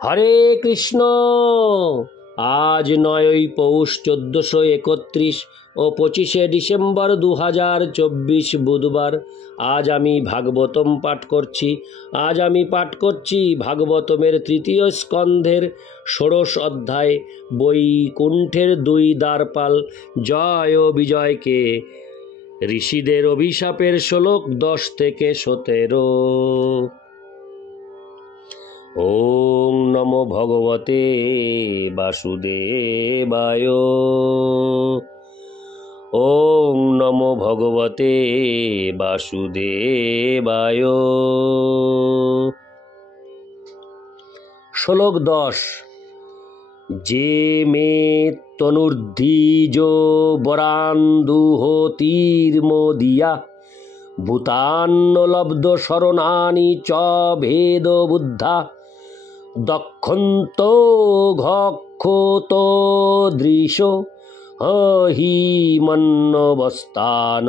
হরে কৃষ্ণ। আজ 9ই পৌষ 1431 ও 25শে ডিসেম্বর 2024 বুধবার। আজ আমি ভাগবতম পাঠ করছি। ভাগবতমের তৃতীয় স্কন্ধের 16 অধ্যায়, বৈকুণ্ঠের 2 দ্বারপাল জয় ও বিজয়কে। ঋষিদের অভিশাপের শ্লোক 10 থেকে 17। ওং নমো ভগবতে বাসুদেবায়। ওং নমো ভগবতে বাসুদেবায়। শ্লোক 10। যে মে তনুর্ধীজ বরান্দুহতীর্মোদিয়া ভূতান্নলব্ধ শরণানি চ ভেদ বুদ্ধা দক্ষন্ত ঘক্ষত দৃশ হিমন্নবস্তান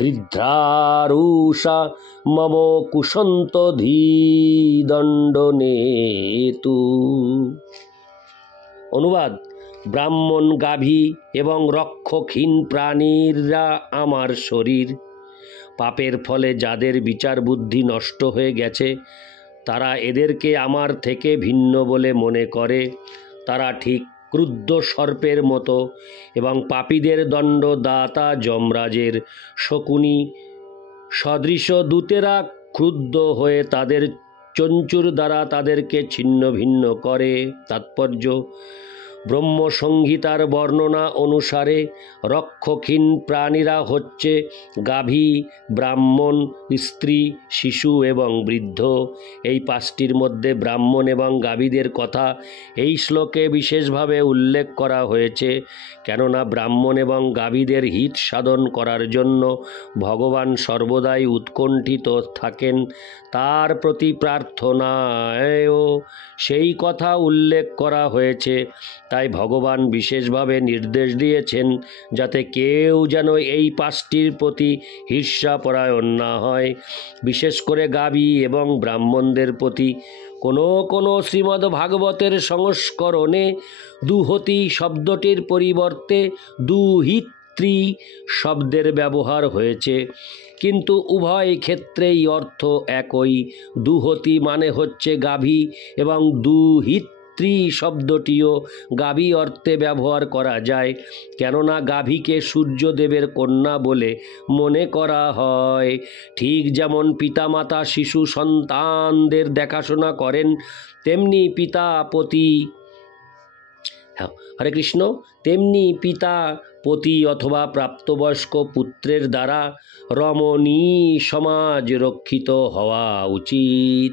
গৃধ্রারুষা মম কুশন্ত ধীদণ্ডনেতু। অনুবাদ: ব্রাহ্মণ, গাভী এবং রক্ষকহীন প্রাণীরা আমার শরীর। পাপের ফলে যাদের বিচার বুদ্ধি নষ্ট হয়ে গেছে, তারা এদেরকে আমার থেকে ভিন্ন বলে মনে করে। তারা ঠিক ক্রুদ্ধ সর্পের মতো এবং পাপীদের দণ্ডদাতা যমরাজের শকুনি সদৃশ দূতেরা ক্রুদ্ধ হয়ে তাদের চঞ্চুর দ্বারা তাদেরকে ছিন্ন ভিন্ন করে। তাৎপর্য: ব্রহ্মসংহিতার বর্ণনা অনুসারে রক্ষকহীন প্রাণীরা হচ্ছে গাভী, ব্রাহ্মণ, স্ত্রী, শিশু এবং বৃদ্ধ। এই 5টির মধ্যে ব্রাহ্মণ এবং গাভীদের কথা এই শ্লোকে বিশেষভাবে উল্লেখ করা হয়েছে, কেননা ব্রাহ্মণ এবং গাভীদের হিত সাধন করার জন্য ভগবান সর্বদাই উৎকণ্ঠিত থাকেন। তার প্রতি প্রার্থনায়ও সেই কথা উল্লেখ করা হয়েছে। তাই ভগবান বিশেষভাবে নির্দেশ দিয়েছেন যাতে কেউ যেন এই 5টির প্রতি ঈর্ষাপরায়ণ না হয়। বিশেষ করে গাভী এবং ব্রাহ্মণদের প্রতি কোনো শ্রীমদ্ ভাগবতের সংস্করণে দুহতি শব্দটির পরিবর্তে দুহিত্রী শব্দের ব্যবহার হয়েছে, কিন্তু উভয় ক্ষেত্রেই অর্থ একই। দুহতি মানে হচ্ছে গাভী এবং দুহিত্রী শব্দটিও গাভী অর্থে ব্যবহার করা যায়, কেননা গাভীকে সূর্যদেবের কন্যা বলে মনে করা হয়। ঠিক যেমন পিতামাতা শিশু সন্তানদের দেখাশোনা করেন, তেমনি পিতা পতি অথবা প্রাপ্তবয়স্ক পুত্রের দ্বারা রমণী সমাজ রক্ষিত হওয়া উচিত।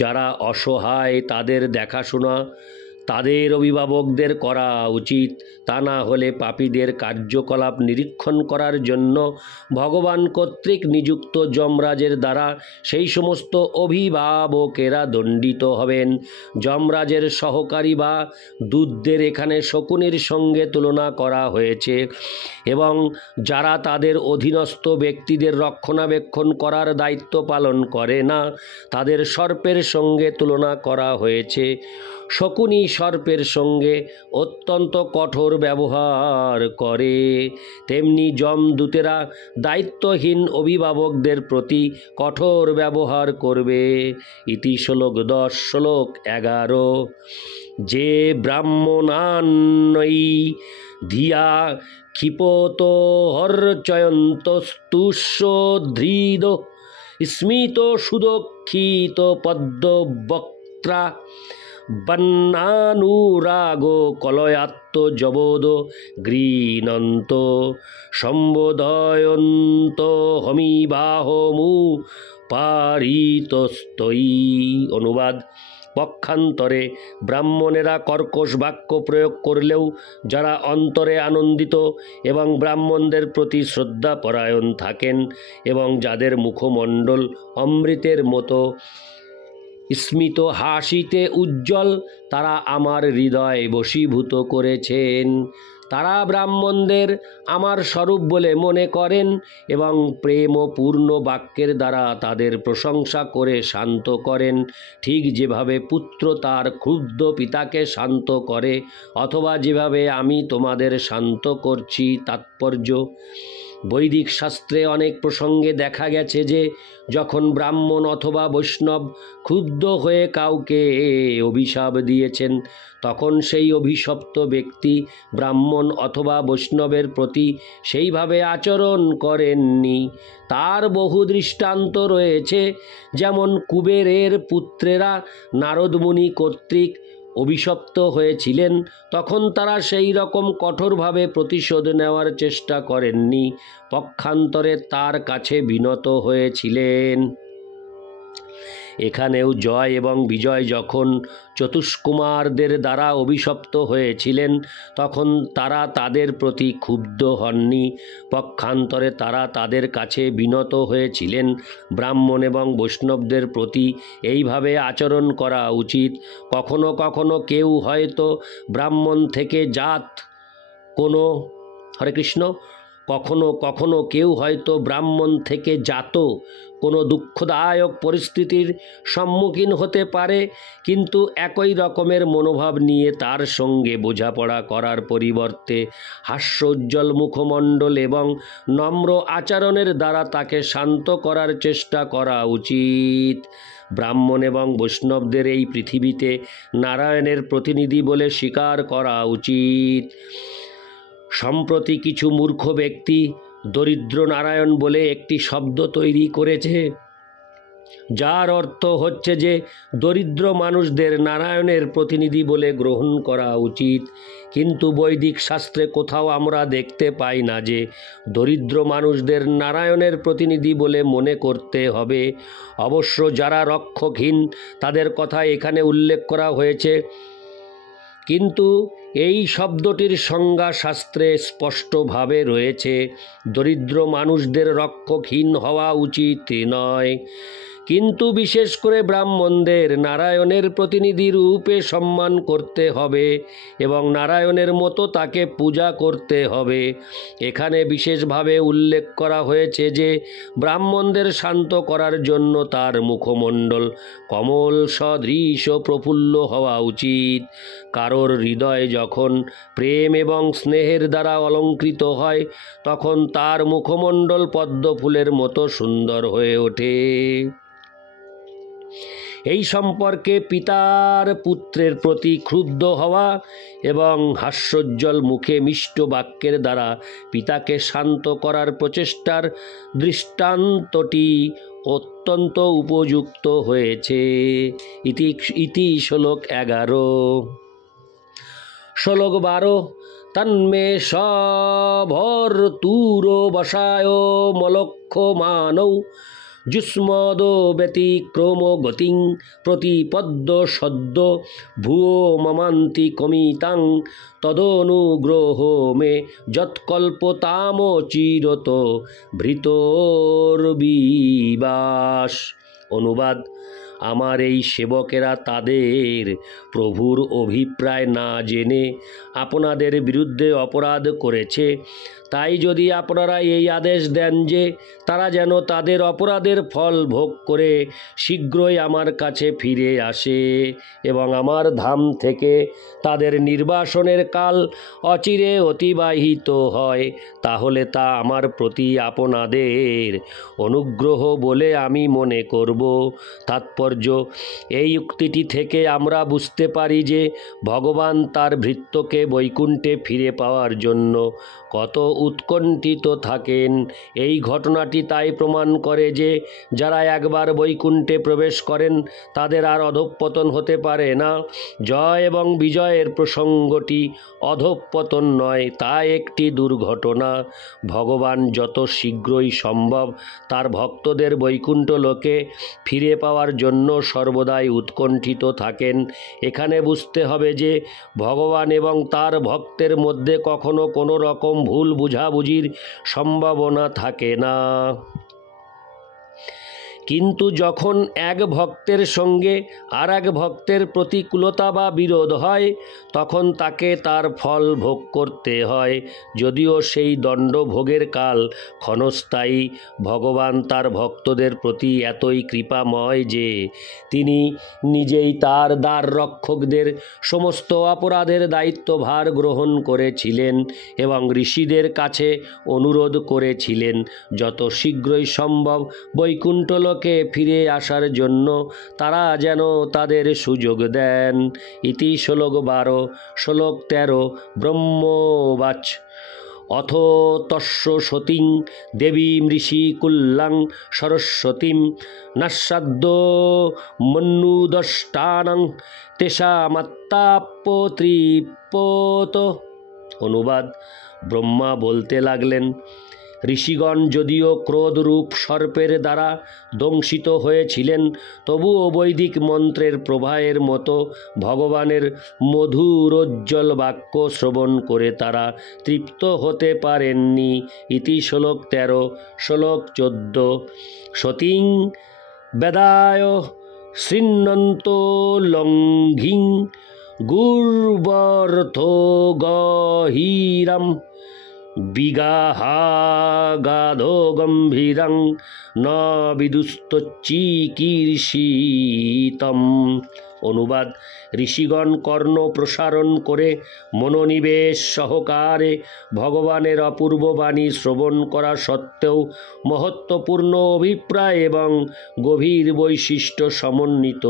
যারা অসহায় তাদের দেখাশোনা তাদের অভিভাবকদের করা উচিত। তা না হলে পাপীদের কার্যকলাপ নিরীক্ষণ করার জন্য ভগবান কর্তৃক নিযুক্ত যমরাজের দ্বারা সেই সমস্ত অভিভাবকেরা দণ্ডিত হবেন। যমরাজের সহকারী বা দূতদের এখানে শকুনির সঙ্গে তুলনা করা হয়েছে এবং যারা তাদের অধীনস্থ ব্যক্তিদের রক্ষণাবেক্ষণ করার দায়িত্ব পালন করে না, তাদের সর্পের সঙ্গে তুলনা করা হয়েছে। শকুনি সর্পের সঙ্গে অত্যন্ত কঠোর ব্যবহার করে, তেমনি যমদূতেরা দায়িত্বহীন অভিভাবকদের প্রতি কঠোর ব্যবহার করবে। ইতি শ্লোক 10। শ্লোক 11। যে ব্রাহ্মণান্নৈ ধিয়া ক্ষিপত হর্চয়ন্তস্তুষ্যধৃদ স্মিত সুদক্ষিত পদ্মবক্ত্রা বন্যানুরাগ কলয়াত্মজবোদ গৃণন্ত সম্বোধয়ন্ত হমিবাহমু পারিতস্তয়ী। অনুবাদ: পক্ষান্তরে ব্রাহ্মণেরা কর্কশ বাক্য প্রয়োগ করলেও যারা অন্তরে আনন্দিত এবং ব্রাহ্মণদের প্রতি শ্রদ্ধাপরায়ণ থাকেন এবং যাদের মুখমণ্ডল অমৃতের মতো স্মিত হাসিতে উজ্জ্বল, তারা আমার হৃদয় বশীভূত করেছেন। তারা ব্রাহ্মণদের আমার স্বরূপ বলে মনে করেন এবং প্রেম ও পূর্ণ বাক্যের দ্বারা তাদের প্রশংসা করে শান্ত করেন, ঠিক যেভাবে পুত্র তার ক্ষুব্ধ পিতাকে শান্ত করে, অথবা যেভাবে আমি তোমাদের শান্ত করছি। তাৎপর্য: বৈদিক শাস্ত্রে অনেক প্রসঙ্গে দেখা গেছে যে যখন ব্রাহ্মণ অথবা বৈষ্ণব ক্ষুব্ধ হয়ে কাউকে অভিশাপ দিয়েছেন, তখন সেই অভিশপ্ত ব্যক্তি ব্রাহ্মণ অথবা বৈষ্ণবের প্রতি সেইভাবে আচরণ করেননি। তার বহু দৃষ্টান্ত রয়েছে, যেমন কুবেরের পুত্রেরা নারদমুনি কর্তৃক অভিশপ্ত হয়েছিলেন, তখন তারা সেই রকম কঠোরভাবে প্রতিশোধ নেওয়ার চেষ্টা করেননি, পক্ষান্তরে তার কাছে বিনত হয়েছিলেন। এখানেও জয় এবং বিজয় যখন চতুষ্কুমারদের দ্বারা অভিশপ্ত হয়েছিলেন, তখন তারা তাদের প্রতি ক্ষুব্ধ হননি, পক্ষান্তরে তারা তাদের কাছে বিনত হয়েছিলেন। ব্রাহ্মণ এবং বৈষ্ণবদের প্রতি এইভাবে আচরণ করা উচিত। কখনো কখনো কেউ হয়তো ব্রাহ্মণ থেকে জাত কোনো হরে কৃষ্ণ কখনো কখনো কেউ হয়তো ব্রাহ্মণ থেকে জাত কোনো দুঃখদায়ক পরিস্থিতির সম্মুখীন হতে পারে, কিন্তু একই রকমের মনোভাব নিয়ে তার সঙ্গে বোঝাপড়া করার পরিবর্তে হাস্যোজ্জ্বল মুখমণ্ডল এবং নম্র আচরণের দ্বারা তাকে শান্ত করার চেষ্টা করা উচিত। ব্রাহ্মণ এবং বৈষ্ণবদের এই পৃথিবীতে নারায়ণের প্রতিনিধি বলে স্বীকার করা উচিত। সম্প্রতি কিছু মূর্খ ব্যক্তি দরিদ্র নারায়ণ বলে একটি শব্দ তৈরি করেছে, যার অর্থ হচ্ছে যে দরিদ্র মানুষদের নারায়ণের প্রতিনিধি বলে গ্রহণ করা উচিত। কিন্তু বৈদিক শাস্ত্রে কোথাও আমরা দেখতে পাই না যে দরিদ্র মানুষদের নারায়ণের প্রতিনিধি বলে মনে করতে হবে। অবশ্য যারা রক্ষকহীন তাদের কথা এখানে উল্লেখ করা হয়েছে, কিন্তু এই শব্দটির সংজ্ঞা শাস্ত্রে স্পষ্টভাবে রয়েছে। দরিদ্র মানুষদের রক্ষকহীন হওয়া উচিত নয়, কিন্তু বিশেষ করে ব্রাহ্মণদের নারায়ণের প্রতিনিধি রূপে সম্মান করতে হবে এবং নারায়ণের মতো তাকে পূজা করতে হবে। এখানে বিশেষভাবে উল্লেখ করা হয়েছে যে ব্রাহ্মণদের শান্ত করার জন্য তার মুখমণ্ডল কমল সদৃশ ও প্রফুল্ল হওয়া উচিত। কারোর হৃদয় যখন প্রেম এবং স্নেহের দ্বারা অলঙ্কৃত হয়, তখন তার মুখমণ্ডল পদ্মফুলের মতো সুন্দর হয়ে ওঠে। এই সম্পর্কে পিতার পুত্রের প্রতি ক্রুদ্ধ হওয়া এবং হাস্যোজ্জ্বল মুখে মিষ্ট বাক্যের দ্বারা পিতাকে শান্ত করার প্রচেষ্টার দৃষ্টান্তটি অত্যন্ত উপযুক্ত হয়েছে। ইতি শ্লোক 11। শ্লোক 12। তন্মে সভর্তুর বসায় মলক্ষমানৌ যুষ্মদো ব্যতিক্রম গতিং প্রতিপদ্য সদ্য ভুয়ো মমান্তি কমিতাং তদনুগ্রহ মে যৎকল্পতামচিরত ভৃতর্বিবাস। অনুবাদ: আমার এই সেবকেরা তাদের প্রভুর অভিপ্রায় না জেনে আপনাদের বিরুদ্ধে অপরাধ করেছে। তাই যদি আপনারা এই আদেশ দেন যে তারা যেন তাদের অপরাধের ফল ভোগ করে শীঘ্রই আমার কাছে ফিরে আসে এবং আমার ধাম থেকে তাদের নির্বাসনের কাল অচিরে অতিবাহিত হয়, তাহলে তা আমার প্রতি আপনাদের অনুগ্রহ বলে আমি মনে করব। তাৎপর্য: এই উক্তিটি থেকে আমরা বুঝতে পারি যে ভগবান তার ভৃত্যকে বৈকুণ্ঠে ফিরে পাওয়ার জন্য কত উৎকণ্ঠিত থাকেন। এই ঘটনাটি তাই প্রমাণ করে যে যারা একবার বৈকুণ্ঠে প্রবেশ করেন তাদের আর অধঃপতন হতে পারে না। জয় এবং বিজয়ের প্রসঙ্গটি অধঃপতন নয়, তা একটি দুর্ঘটনা। ভগবান যত শীঘ্রই সম্ভব তার ভক্তদের বৈকুণ্ঠ লোকে ফিরে পাওয়ার জন্য সর্বদাই উৎকণ্ঠিত থাকেন। এখানে বুঝতে হবে যে ভগবান এবং তার ভক্তের মধ্যে কখনো কোনো রকম ভুল বুঝাবুঝির সম্ভাবনা থাকে না। কিন্তু যখন এক ভক্তের সঙ্গে আর এক ভক্তের প্রতিকূলতা বা বিরোধ হয় তখন তাকে তার ফল ভোগ করতে হয়। যদিও সেই দণ্ড ভোগের কাল ক্ষণস্থায়ী, ভগবান তার ভক্তদের প্রতি এতই কৃপাময় যে তিনি নিজেই তার দ্বার রক্ষকদের সমস্ত অপরাধের দায়িত্বভার গ্রহণ করেছিলেন এবং ঋষিদের কাছে অনুরোধ করেছিলেন যত শীঘ্রই সম্ভব বৈকুণ্ঠ লোকে ফিরে আসার জন্য তারা যেন তাদের সুযোগ দেন। ইতি শ্লোক 12। শ্লোক 13। ব্রহ্মবাচ অথ তস্য সতীং দেবীম ঋষিকুল্যাং সরস্বতীম নাস্যাদ্য মন্যুদষ্টানাং তেষামাত্তাপতৃপ্যত। অনুবাদ: ব্রহ্মা বলতে লাগলেন, ঋষিগণ যদিও ক্রোধরূপ সর্পের দ্বারা দংশিত হয়েছিলেন তবুও বৈদিক মন্ত্রের প্রবাহের মতো ভগবানের মধুরোজ্জ্বল বাক্য শ্রবণ করে তারা তৃপ্ত হতে পারেননি। ইতি শ্লোক 13। শ্লোক 14। সতীং বেদায় শৃণ্বন্তো লঙ্ঘিং গুর্বর্থ গহীরম বিগাহাগাধো গম্ভীরং ন বিদুস্তচিকীর্ষিতম। অনুবাদ: ঋষিগণ কর্ণ প্রসারণ করে মনোনিবেশ সহকারে ভগবানের অপূর্ব বাণী শ্রবণ করা সত্ত্বেও মহত্ত্বপূর্ণ অভিপ্রায় এবং গভীর বৈশিষ্ট্য সমন্বিত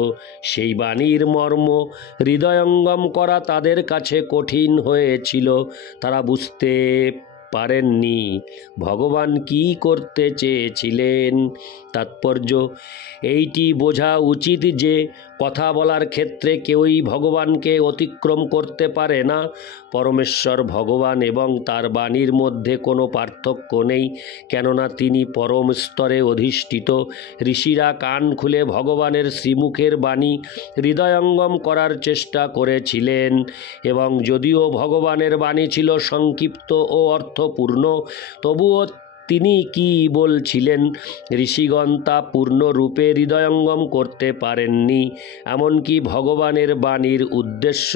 সেই বাণীর মর্ম হৃদয়ঙ্গম করা তাদের কাছে কঠিন হয়েছিল। তারা বুঝতে পারেননি ভগবান কি করতে চেয়েছিলেন। তাৎপর্য: এইটি বোঝা উচিত যে কথা বলার ক্ষেত্রে কেউই ভগবানকে অতিক্রম করতে পারে না। পরমেশ্বর ভগবান এবং তার বাণীর মধ্যে কোনো পার্থক্য নেই, কেননা তিনি পরম স্তরে অধিষ্ঠিত। ঋষিরা কান খুলে ভগবানের শ্রীমুখের বাণী হৃদয়ঙ্গম করার চেষ্টা করেছিলেন এবং যদিও ভগবানের বাণী ছিল সংক্ষিপ্ত ও অর্থপূর্ণ তবুও তিনি কি বলছিলেন ঋষিগণ তা পূর্ণরূপে হৃদয়ঙ্গম করতে পারেননি। এমনকি ভগবানের বাণীর উদ্দেশ্য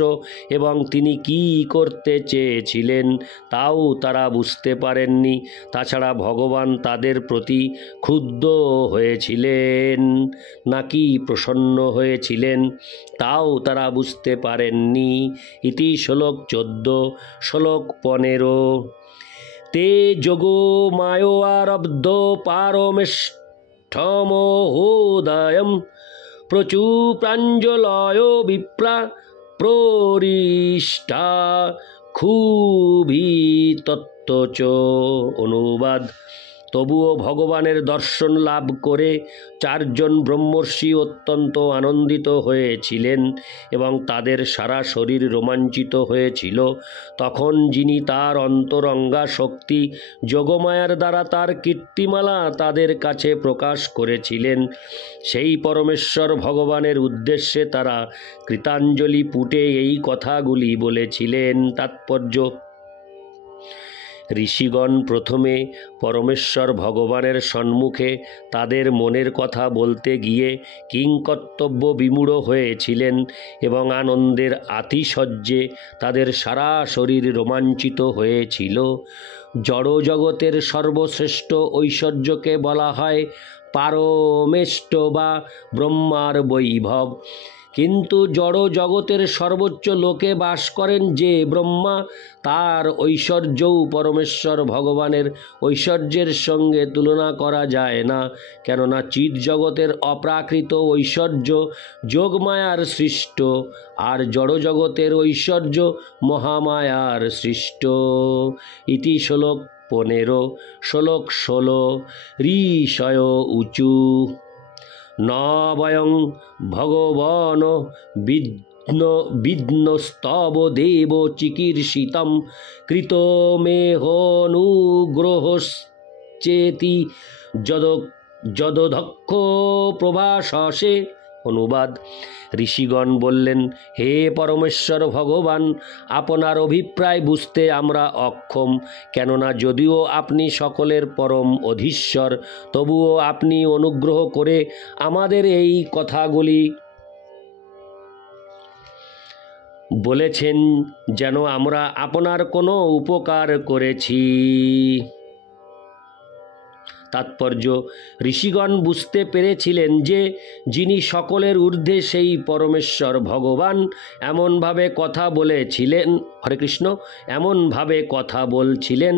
এবং তিনি কি করতে চেয়েছিলেন তাও তারা বুঝতে পারেননি। তাছাড়া ভগবান তাদের প্রতি ক্ষুব্ধ হয়েছিলেন নাকি প্রসন্ন হয়েছিলেন তাও তারা বুঝতে পারেননি। ইতি শ্লোক 14। শ্লোক 15। তে যোগো মায়োয়ারব্ধ পারমেষ্ঠমহোদয়ম প্রচুপ্রাঞ্জলয় বিপ্রা প্ররিষ্টা ক্ষুভিতত্ত্বচ। অনুবাদ: তবুও ভগবানের দর্শন লাভ করে চারজন ব্রহ্মর্ষি অত্যন্ত আনন্দিত হয়েছিলেন এবং তাদের সারা শরীর রোমাঞ্চিত হয়েছিল। তখন যিনি তার অন্তরঙ্গা শক্তি যোগমায়ার দ্বারা তার কীর্তিমালা তাদের কাছে প্রকাশ করেছিলেন সেই পরমেশ্বর ভগবানের উদ্দেশ্যে তারা কৃতাঞ্জলি পুটে এই কথাগুলি বলেছিলেন। তাৎপর্য: ঋষিগণ প্রথমে পরমেশ্বর ভগবানের সম্মুখে তাদের মনের কথা বলতে গিয়ে কিংকর্তব্য বিমূঢ় হয়েছিলেন এবং আনন্দের আতিশয্যে তাদের সারা শরীর রোমাঞ্চিত হয়েছিল। জড়জগতের সর্বশ্রেষ্ঠ ঐশ্বর্যকে বলা হয় পারমেষ্ট বা ব্রহ্মার বৈভব। কিন্তু জড় জগতের সর্বোচ্চ লোকে বাস করেন যে ব্রহ্মা, তার ঐশ্বর্যও পরমেশ্বর ভগবানের ঐশ্বর্যের সঙ্গে তুলনা করা যায় না, কেননা চিৎ জগতের অপ্রাকৃত ঐশ্বর্য যোগমায়ার সৃষ্ট আর জড়জগতের ঐশ্বর্য মহামায়ার সৃষ্ট। ইতি শ্লোক 15। শ্লোক 16। ঋষয় উচু ন বয়ং ভগবন বিঘ্নস্তব দেব চিকীর্ষিতম কৃতমেহনুগ্রহশ্চেতি যদধ্যক্ষ প্রভাসসে। অনুবাদ: ঋষিগণ বললেন, হে পরমেশ্বর ভগবান, আপনার অভিপ্রায় বুঝতে আমরা অক্ষম। কেননা যদিও আপনি সকলের পরম অধীশ্বর, তবুও আপনি অনুগ্রহ করে আমাদের এই কথাগুলি বলেছেন যেন আমরা আপনার কোনো উপকার করেছি। তাৎপর্য: ঋষিগণ বুঝতে পেরেছিলেন যে যিনি সকলের ঊর্ধ্বে সেই পরমেশ্বর ভগবান এমনভাবে কথা বলেছিলেন, হরে কৃষ্ণ, এমনভাবে কথা বলছিলেন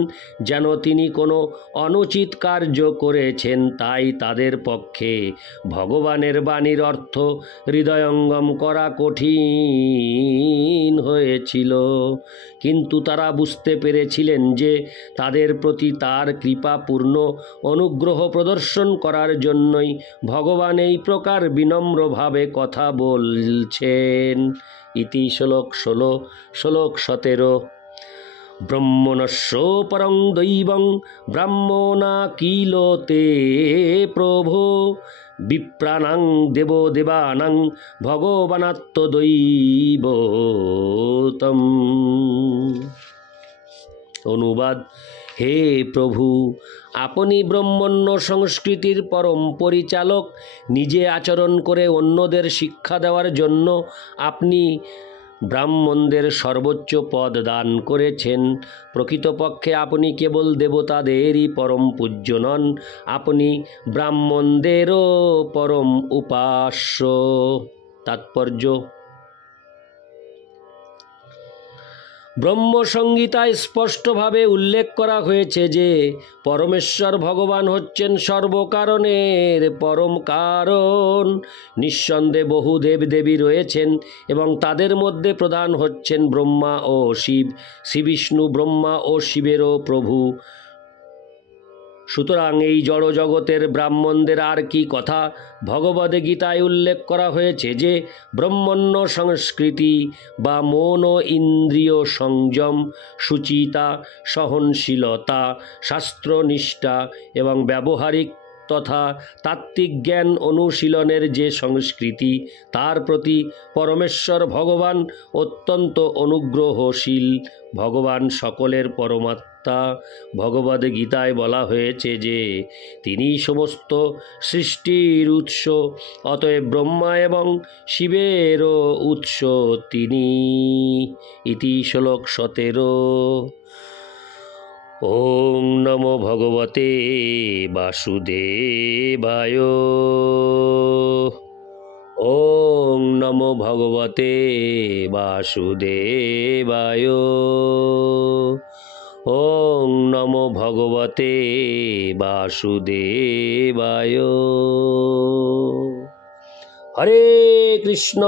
যেন তিনি কোনো অনুচিত কার্য করেছেন। তাই তাদের পক্ষে ভগবানের বাণীর অর্থ হৃদয়ঙ্গম করা কঠিন হয়েছিল। কিন্তু তারা বুঝতে পেরেছিলেন যে তাদের প্রতি তার কৃপাপূর্ণ অনুগ্রহ প্রদর্শন করার জন্যই ভগবান এই প্রকার বিনম্রভাবে কথা বলছেন। ইতি শ্লোক 16, শ্লোক 17। ব্রহ্মণস্য পরং দৈবং ব্রাহ্মণা কিল তে প্রভো বিপ্রাণাং দেবানাং ভগবানাত্মদৈবতম। অনুবাদ: হে প্রভু, আপনি ব্রহ্মণ্য সংস্কৃতির পরম পরিচালক। নিজে আচরণ করে অন্যদের শিক্ষা দেওয়ার জন্য আপনি ব্রাহ্মণদের সর্বোচ্চ পদ দান করেছেন। প্রকৃতপক্ষে আপনি কেবল দেবতাদেরই পরম পূজ্য নন, আপনি ব্রাহ্মণদেরও পরম উপাস্য। তাৎপর্য: ব্রহ্মসংহিতায় স্পষ্টভাবে উল্লেখ করা হয়েছে যে পরমেশ্বর ভগবান হচ্ছেন সর্বকারণের পরম কারণ। নিঃসন্দেহে বহু দেবদেবী রয়েছেন এবং তাদের মধ্যে প্রধান হচ্ছেন ব্রহ্মা ও শিব। শ্রীবিষ্ণু ব্রহ্মা ও শিবেরও প্রভু। সুতরাং এই জড়জগতের ব্রাহ্মণদের আর কি কথা? ভগবদ্গীতায় উল্লেখ করা হয়েছে যে ব্রহ্মণ্য সংস্কৃতি বা মন ও ইন্দ্রিয় সংযম, শুচিতা, সহনশীলতা, শাস্ত্রনিষ্ঠা এবং ব্যবহারিক তথা তাত্ত্বিক জ্ঞান অনুশীলনের যে সংস্কৃতি, তার প্রতি পরমেশ্বর ভগবান অত্যন্ত অনুগ্রহশীল। ভগবান সকলের পরমাত্মা। ভগবদ্গীতায় বলা হয়েছে যে তিনি সমস্ত সৃষ্টির উৎস, অতএব ব্রহ্মা এবং শিবেরও উৎস তিনি। ইতি শ্লোক 17। ওং নমো ভগবতে বাসুদেবায়। ওং নমো ভগবতে বাসুদেবায়। ওং নমো ভগবতে বাসুদেবায়। হরে কৃষ্ণ।